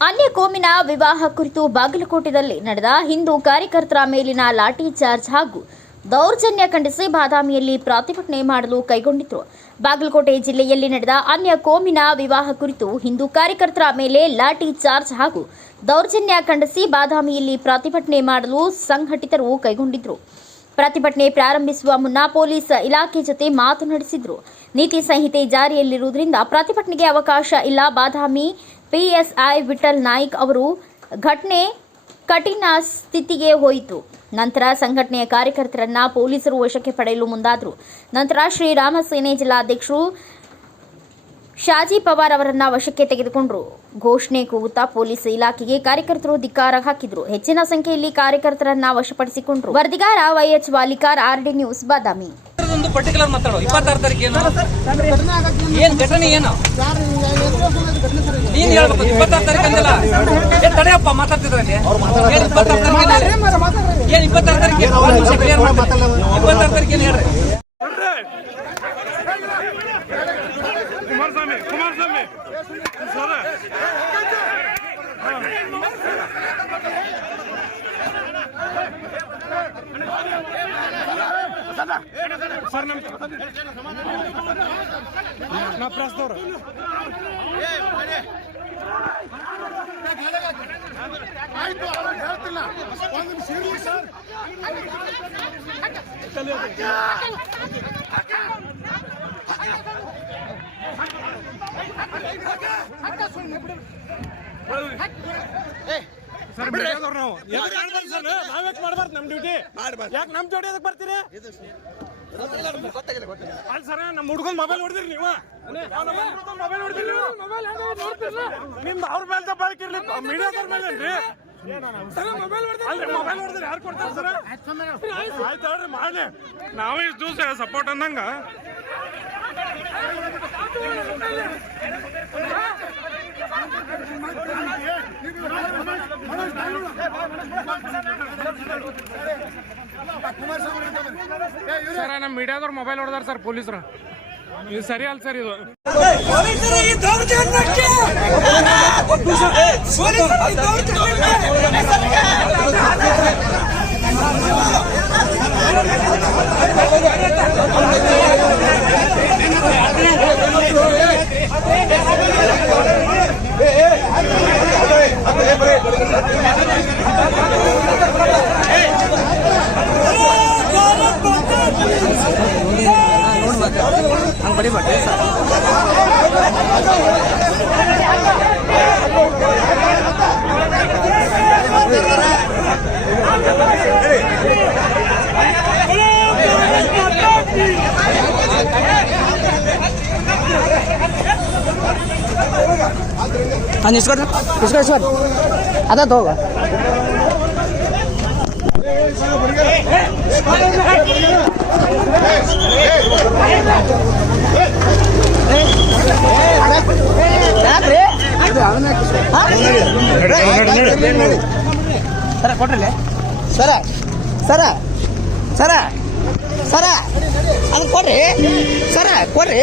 ಅನ್ಯ ಕೋಮಿನ ವಿವಾಹ ಕುರಿತು ಬಾಗಲಕೋಟೆಯಲ್ಲಿ ನಡೆದ ಹಿಂದೂ ಕಾರ್ಯಕರ್ತರ ಮೇಲಿನ ಲಾಠಿ ಚಾರ್ಜ್ ಹಾಗೂ ದೌರ್ಜನ್ಯ ಖಂಡಿಸಿ ಬಾದಾಮಿಯಲ್ಲಿ ಪ್ರತಿಭಟನೆ ಮಾಡಲು ಕೈಗೊಂಡಿದ್ರು. ಬಾಗಲಕೋಟೆ ಜಿಲ್ಲೆಯಲ್ಲಿ ನಡೆದ ಅನ್ಯ ಕೋಮಿನ ವಿವಾಹ ಕುರಿತು ಹಿಂದೂ ಕಾರ್ಯಕರ್ತರ ಮೇಲೆ ಲಾಠಿ ಚಾರ್ಜ್ ಹಾಗೂ ದೌರ್ಜನ್ಯ ಖಂಡಿಸಿ ಬಾದಾಮಿಯಲ್ಲಿ ಪ್ರತಿಭಟನೆ ಮಾಡಲು ಸಂಘಟಿತರು ಕೈಗೊಂಡಿದ್ರು. ಪ್ರತಿಭಟನೆ ಪ್ರಾರಂಭಿಸುವ ಮುನ್ನ ಪೊಲೀಸ್ ಇಲಾಖೆ ಜೊತೆ ಮಾತು ನಡೆಸಿದ್ರು. ನೀತಿ ಸಂಹಿತೆ ಜಾರಿಯಲ್ಲಿರುವುದರಿಂದ ಪ್ರತಿಭಟನೆಗೆ ಅವಕಾಶ ಇಲ್ಲ. ಬಾದಾಮಿ ಪಿಎಸ್ಐ ವಿಠಲ್ ನಾಯ್ಕ್ ಅವರು ಘಟನೆ ಕಠಿಣ ಸ್ಥಿತಿಗೆ ಹೋಯಿತು. ನಂತರ ಸಂಘಟನೆಯ ಕಾರ್ಯಕರ್ತರನ್ನ ಪೊಲೀಸರು ವಶಕ್ಕೆ ಪಡೆಯಲು ಮುಂದಾದರು ನಂತರ ಶ್ರೀರಾಮ ಸೇನೆ ಜಿಲ್ಲಾಧ್ಯಕ್ಷರು ಶಾಜಿ ಪವಾರ್ ಅವರನ್ನ ವಶಕ್ಕೆ ತೆಗೆದುಕೊಂಡರು ಘೋಷಣೆ ಕೂಗುತ್ತಾ ಪೊಲೀಸ್ ಇಲಾಖೆಗೆ ಕಾರ್ಯಕರ್ತರು ಧಿಕ್ಕಾರ ಹಾಕಿದ್ರು ಹೆಚ್ಚಿನ ಸಂಖ್ಯೆಯಲ್ಲಿ ಕಾರ್ಯಕರ್ತರನ್ನ ವಶಪಡಿಸಿಕೊಂಡ್ರು ವರದಿಗಾರ YH Valikar RD news Badami ಒಂದು ಪರ್ಟಿಕ್ಯುಲರ್ ಮಾತಾಡೋ ಇಪ್ಪತ್ತಾರು ತಾರೀಕು ಏನು ಏನ್ ಘಟನೆ ಏನು ನೀನ್ ಹೇಳ್ಬೇಕು ಇಪ್ಪತ್ತಾರು ತಾರೀಕು ಅಂದಲ್ಲ ಮಾತಾಡ್ತಿದ್ರಲ್ಲಿ ಏನ್ ಇಪ್ಪತ್ತಾರು ತಾರೀಕು ಏನ್ ಇಪ್ಪತ್ತಾರು ತಾರೀಕು ಇಪ್ಪತ್ತಾರು ತಾರೀಕು ಏನು ಹೇಳ್ರಿ. ಕುಮಾರಸ್ವಾಮಿ ಕುಮಾರಸ್ವಾಮಿ. ಸರ. ಸರ್ ನಮ್ ನಾ ಪ್ರಸ್ತವ್ರು ಆಯ್ತು ಅವ್ರು ಹೇಳ್ತಿಲ್ಲ. ಒಂದು ನಿಮಿಷ ಇರ್ಲಿ ಸರ್. ಸರ್ ಬೇಕಾದವ್ರು ನಾವು. ಯಾಕೆ ಮಾಡ್ಬಾರ್ದು ಸರ್? ನಾವ್ಯಾಕೆ ಮಾಡ್ಬಾರ್ದು ನಮ್ ಡ್ಯೂಟಿ ಯಾಕೆ ನಮ್ ಜೋಡಿ ಅದಕ್ಕೆ ಬರ್ತೀರಿ? ಅಲ್ಲ ಸರ ನಮ್ಮ ಹುಡ್ಗನ್ ಮೊಬೈಲ್ ಹೊಡೆದಿರಿ ನೀವು ಮೊಬೈಲ್ ಹೊಡೆದಿರಿ ನೀವು ನಿಮ್ದು ಅವ್ರ ಮೇಲೆ ತಪ್ಪಾಕಿರ್ಲಿ ಮೀಡಿಯಾದವ್ರ ಮೇಲೆ ಅಲ್ರಿ ಮೊಬೈಲ್ ಹೊಡೆದ್ರಿ ಯಾರು ಕೊಡ್ತಾರೆ ಸರ್ ಆಯ್ತು ಹೇಳ್ರಿ ಮಾಡಿ ನಾವೇ ಇಷ್ಟು ದಿವಸ ಸಪೋರ್ಟ್ ಅನ್ನಂಗ ಸರ್ ನಮ್ಮ ಮೀಡಿಯಾದವ್ರು ಮೊಬೈಲ್ ಹೊಡೆದಾರ ಸರ್ ಪೊಲೀಸರು ಇದು ಸರಿ ಅಲ್ಲ ಸರ್ ಇದು तांबडी भटे आणि इस्कट इस्कट आता धो का ಸರ ಕೊಟ್ರಲ್ಲ ಸರ ಸರ ಸರ ಸರ ಅದು ಕೊಡ್ರಿ. ಸರ ಕೊಡ್ರಿ.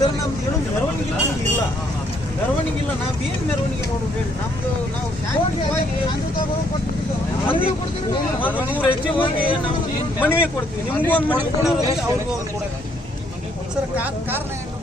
ಸರ್ ನಮ್ದು ಏನು ಮೆರವಣಿಗೆ ಇಲ್ಲ. ಮೆರವಣಿಗೆ ಇಲ್ಲ ನಾವ್ ಏನ್ ಮೆರವಣಿಗೆ ಮಾಡೋದು ಹೇಳಿ? ನಮ್ದು ನಾವು ಒಂದು ನೂರು ಹೆಚ್ಚಿಗೆ ಹೋಗಿ ನಾವು ಮನವಿ ಕೊಡ್ತೀವಿ. ನಿಮ್ಗೂ ಒಂದು ಮನವಿ ಕೊಡೋದು ಅವ್ರಿಗೂ ಒಂದು ಕೊಡೋದು ಸರ್ ಕಾರಣ ಏನು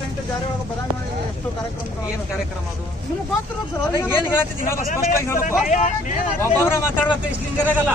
ನೀತಿ ಜಾರಿ ಒಳಗೆ ಬದಾಮಿ ಎಷ್ಟು ಕಾರ್ಯಕ್ರಮಗಳು ಏನ್ ಕಾರ್ಯಕ್ರಮ ಅದು? ನಿಮ್ಗೆ ಗೊತ್ತಿರೋದು ಸರ್ ಅದೇ ಏನ್ ಹೇಳ್ತಿದ್ದಿ ಸ್ಪಷ್ಟವಾಗಿ ಹೇಳ್ಬೇಕು. ಒಬ್ಬೊಬ್ರ ಮಾತಾಡ್ಬೇಕು ಇಷ್ಟು ಹಿಂಗಿರಾಗಲ್ಲ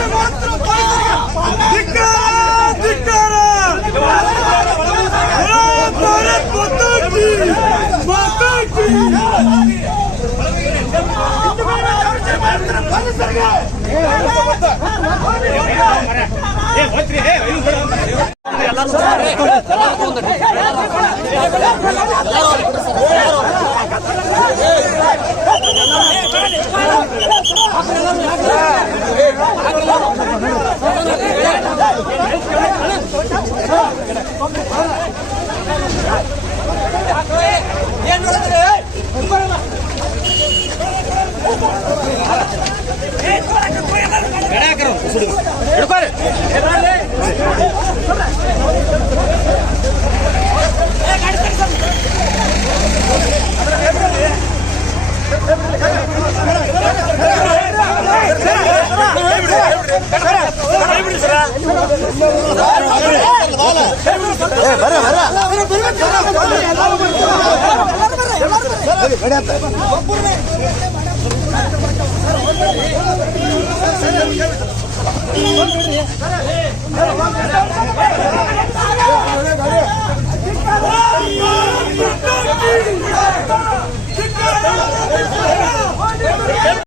ಏನ್ வர வர